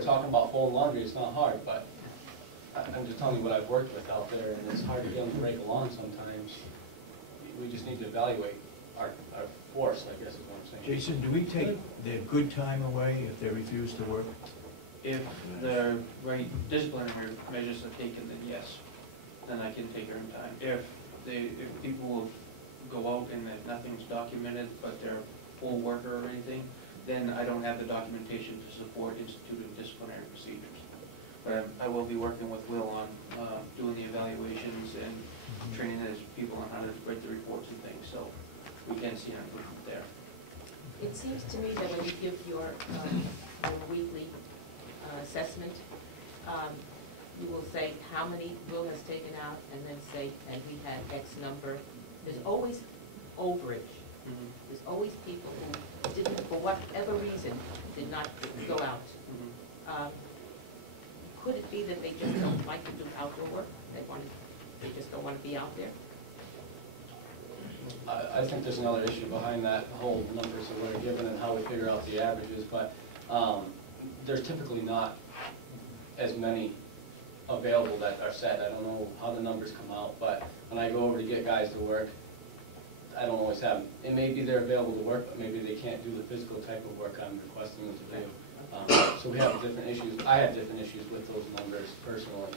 we're talking about folding laundry, it's not hard, but I'm just telling you what I've worked with out there, and it's hard to get them to break along sometimes. We just need to evaluate our force, I guess is what I'm saying. Jason, do we take their good time away if they refuse to work? If the right disciplinary measures are taken, then yes, then I can take earned time. If people will go out and if nothing's documented, but they're a full worker or anything, then I don't have the documentation to support instituting disciplinary procedures. But I will be working with Will on doing the evaluations and training his people on how to write the reports and things, so we can see an improvement there. It seems to me that when you give your weekly assessment, you will say how many Will has taken out, and then say, and we had X number. There's always overage. There's always people who didn't, for whatever reason, did not go out. Could it be that they just don't like to do outdoor work? They just don't want to be out there? I think there's another issue behind that whole numbers that we're given and how we figure out the averages, but there's typically not as many available that are set. I don't know how the numbers come out, but when I go over to get guys to work, I don't always have them. It may be they're available to work, but maybe they can't do the physical type of work I'm requesting them to do. So we have different issues. I have different issues with those numbers personally,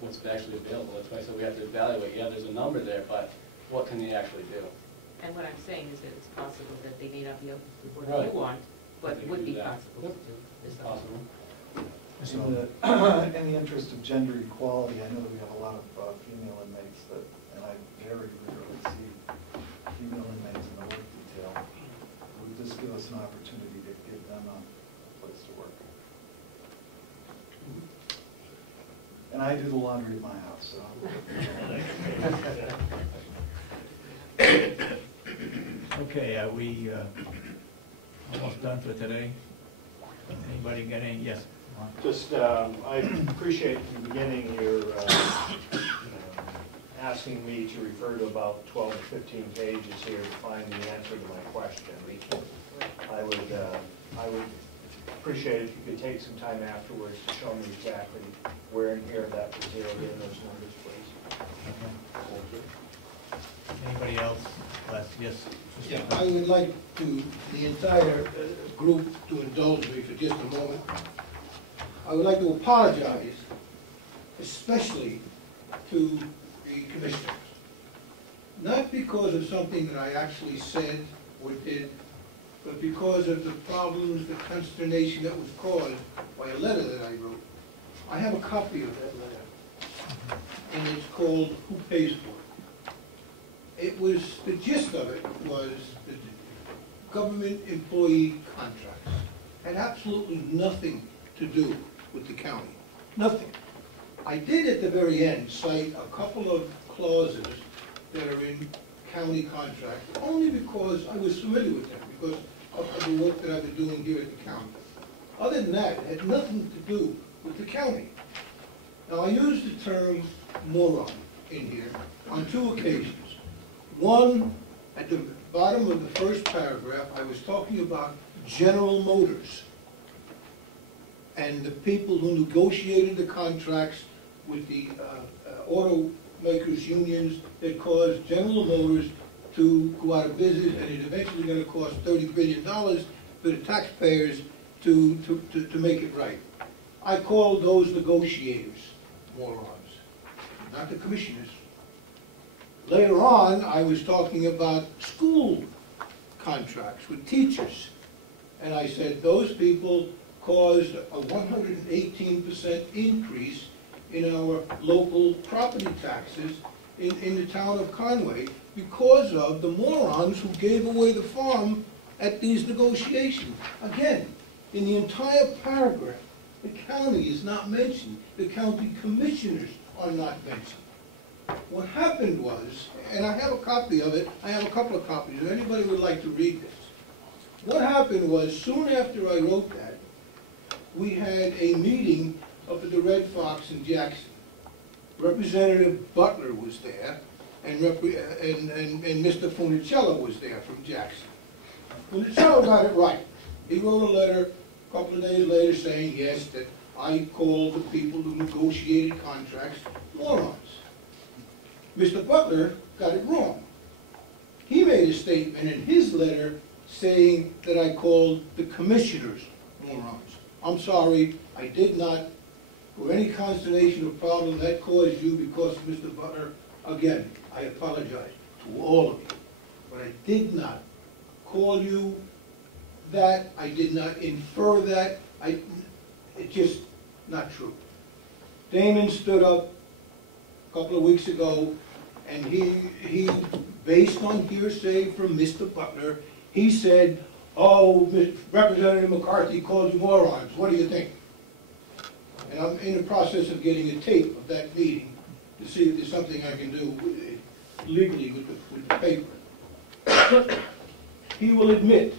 what's actually available. That's why I said we have to evaluate. Yeah, there's a number there, but what can they actually do? And what I'm saying is that it's possible that they may not be able to do what Right. you want, but it would be that. possible to do. It's possible. In the interest of gender equality, I know that we have a lot of female inmates and I very rarely see female inmates in the work detail. Would this give us an opportunity to give them a place to work? And I do the laundry at my house, so. Okay, are we almost done for today? Anybody got any? Yes. Just, I appreciate in the beginning your asking me to refer to about 12 to 15 pages here to find the answer to my question. I would appreciate if you could take some time afterwards to show me exactly where in here that was zeroed in those numbers, please. Thank you. Anybody else? Yes. Yeah, I would like the entire group to indulge me for just a moment. I would like to apologize, especially to the commissioners. Not because of something that I actually said or did, but because of the problems, the consternation that was caused by a letter that I wrote. I have a copy of that letter, and it's called Who Pays For It? The gist of it was the government employee contracts had absolutely nothing to do with the county. Nothing. I did at the very end cite a couple of clauses that are in county contracts, only because I was familiar with them, because of the work that I've been doing here at the county. Other than that, it had nothing to do with the county. Now, I used the term moron in here on 2 occasions. One, at the bottom of the first paragraph, I was talking about General Motors and the people who negotiated the contracts with the automakers unions that caused General Motors to go out of business, and it's eventually going to cost $30 billion for the taxpayers to make it right. I called those negotiators morons, not the commissioners. Later on, I was talking about school contracts with teachers, and I said those people caused a 118% increase in our local property taxes in the town of Conway because of the morons who gave away the farm at these negotiations. Again, in the entire paragraph, the county is not mentioned. The county commissioners are not mentioned. What happened was, and I have a copy of it, I have a couple of copies, if anybody would like to read this. What happened was, soon after I wrote that, we had a meeting up at the Red Fox in Jackson. Representative Butler was there, and Mr. Funicello was there from Jackson. Funicello got it right. He wrote a letter a couple of days later saying, yes, that I called the people who negotiated contracts morons. Mr. Butler got it wrong. He made a statement in his letter saying that I called the commissioners morons. I'm sorry, I did not. For any consternation or problem that caused you because of Mr. Butler, again, I apologize to all of you. But I did not call you that, I did not infer that, it's just not true. Damon stood up a couple of weeks ago, and he based on hearsay from Mr. Butler, he said, oh, Representative McCarthy called you morons, what do you think? And I'm in the process of getting a tape of that meeting to see if there's something I can do legally with the paper. He will admit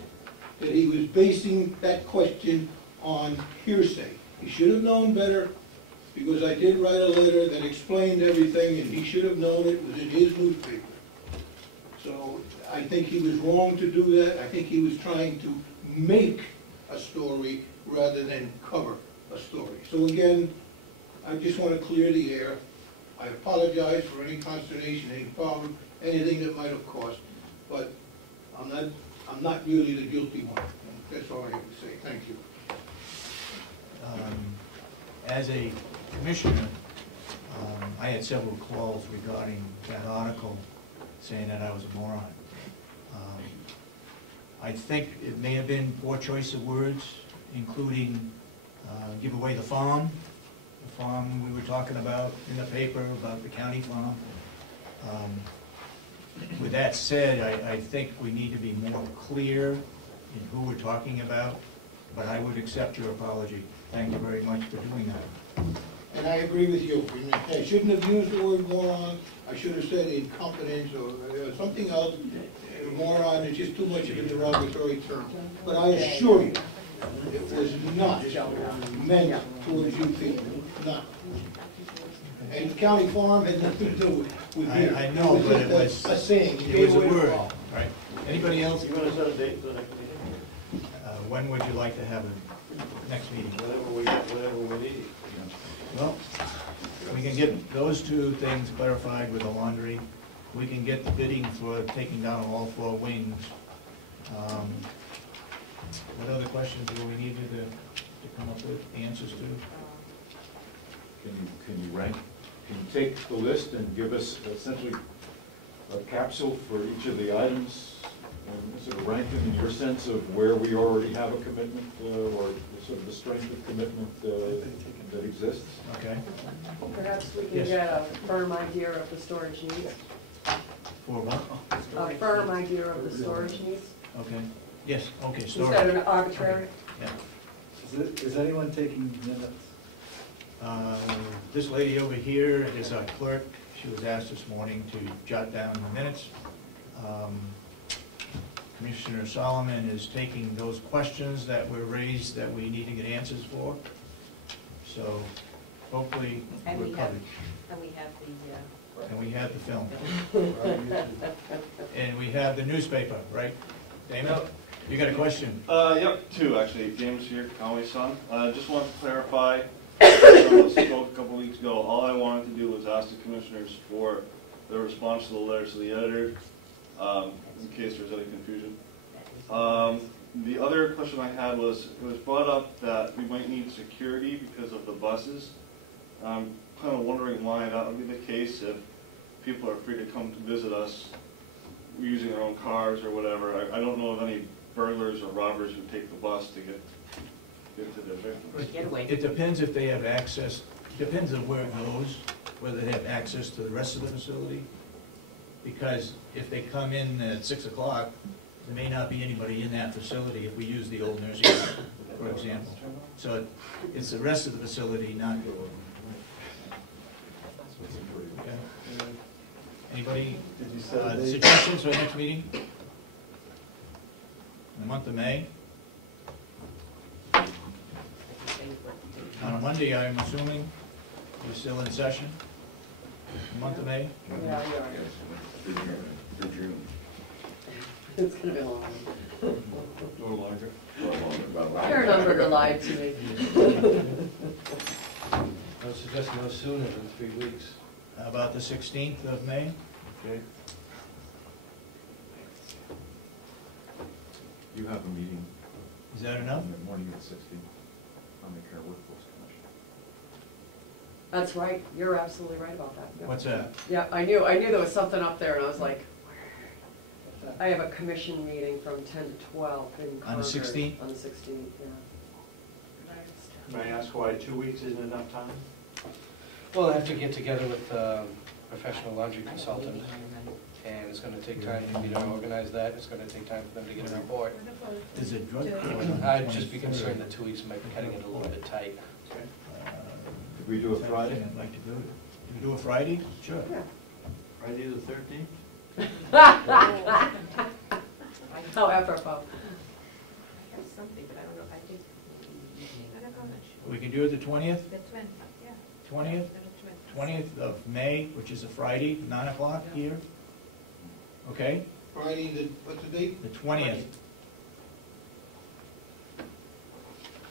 that he was basing that question on hearsay. He should have known better, because I did write a letter that explained everything, and he should have known it was in his newspaper. So I think he was wrong to do that. I think he was trying to make a story rather than cover a story. So again, I just want to clear the air. I apologize for any consternation, any problem, anything that might have caused, but I'm not really the guilty one. That's all I have to say. Thank you. As a commissioner, I had several calls regarding that article saying that I was a moron. I think it may have been poor choice of words, including give away the farm we were talking about in the paper, about the county farm. With that said, I think we need to be more clear in who we're talking about, but I would accept your apology. Thank you very much for doing that. And I agree with you. I shouldn't have used the word moron. I should have said incompetence or something else. Moron is just too much of a derogatory term. But I assure you, it was not meant towards you people. Not. And the county farm had nothing to do with you. I know, but it was a saying. It was a word. Right. Anybody else? You want to set a date for the next meeting? When would you like to have a next meeting? Whatever we need. Well, we can get those two things clarified with the laundry. We can get the bidding for taking down all 4 wings. What other questions do we need to come up with answers to? Can you rank? Can you take the list and give us essentially a capsule for each of the items and sort of rank them in your sense of where we already have a commitment or sort of the strength of commitment that exists? Okay. Perhaps we can Yes. get a firm idea of the storage needs. For what? A firm idea of the storage needs, Okay. Yes, okay, instead storage. of an arbitrary. Yeah. Is anyone taking minutes? This lady over here is our clerk. She was asked this morning to jot down the minutes. Commissioner Solomon is taking those questions that were raised that we need to get answers for. So hopefully And we're we have, covered. and we have And we have the film. And we have the newspaper, right? Damon, you got a question? Yep, 2 actually. James here, Conway Sun. Just wanted to clarify, I spoke a couple weeks ago, all I wanted to do was ask the commissioners for their response to the letters to the editor, in case there's any confusion. The other question I had was, it was brought up that we might need security because of the buses. I'm kind of wondering why that would be the case if people are free to come to visit us using their own cars or whatever. I don't know of any burglars or robbers who take the bus to get to their victims. Get away. It depends if they have access, depends on where it goes, whether they have access to the rest of the facility. Because if they come in at 6 o'clock, there may not be anybody in that facility if we use the old nursing home, for example. So it's the rest of the facility, not. Okay. Anybody, suggestions for the next meeting? In the month of May? On a Monday, I'm assuming, you're still in session? The month of May? Yeah, It's gonna be a long one. A little longer. Fair number to lie to me. I would suggest no sooner than 3 weeks. How about the 16th of May? Okay. You have a meeting Is that enough? on the morning of the 16th on the Carroll Workforce Commission. That's right, you're absolutely right about that. Yeah. What's that? Yeah, I knew there was something up there, and I was like, I have a commission meeting from 10 to 12 in Concord. On the 16th? On the 16th, yeah. May I ask why 2 weeks isn't enough time? Well, I have to get together with a professional laundry consultant, and it's gonna take time for me to organize that, it's gonna take time for them to get a report. Is it drug court on the I'd just be 23rd? concerned that 2 weeks might be cutting it a little bit tight. Okay. Could we do a Friday? I'd like to do it. Can we do a Friday? Sure. Yeah. Friday the 13th? How apropos. I have something, but I don't know if I did. We can do it the 20th? That's when, yeah. 20th? 20th of May, which is a Friday, 9 o'clock here. Okay? Friday, what's the date? The 20th.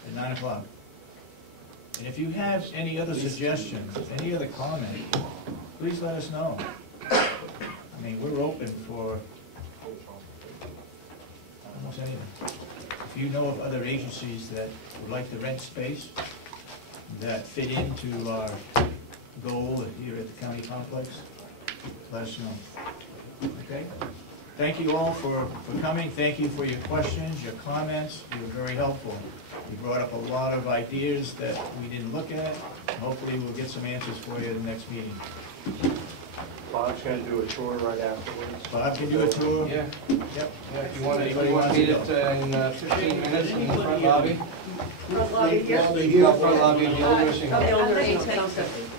At 9 o'clock. And if you have any other suggestions, any other comment, please let us know. I mean, we're open for almost anything. If you know of other agencies that would like to rent space that fit into our goal here at the county complex, let us know. Okay? Thank you all for coming. Thank you for your questions, your comments. You were very helpful. You brought up a lot of ideas that we didn't look at. Hopefully we'll get some answers for you at the next meeting. Bob's gonna do a tour right afterwards. Bob, can you do a tour? Yeah, Yep. yeah, if you want Anybody to wants meet to it in 15 minutes in the front lobby. Front lobby here? Front lobby of the old nursing home. The old I'm nursing ready to home. take something.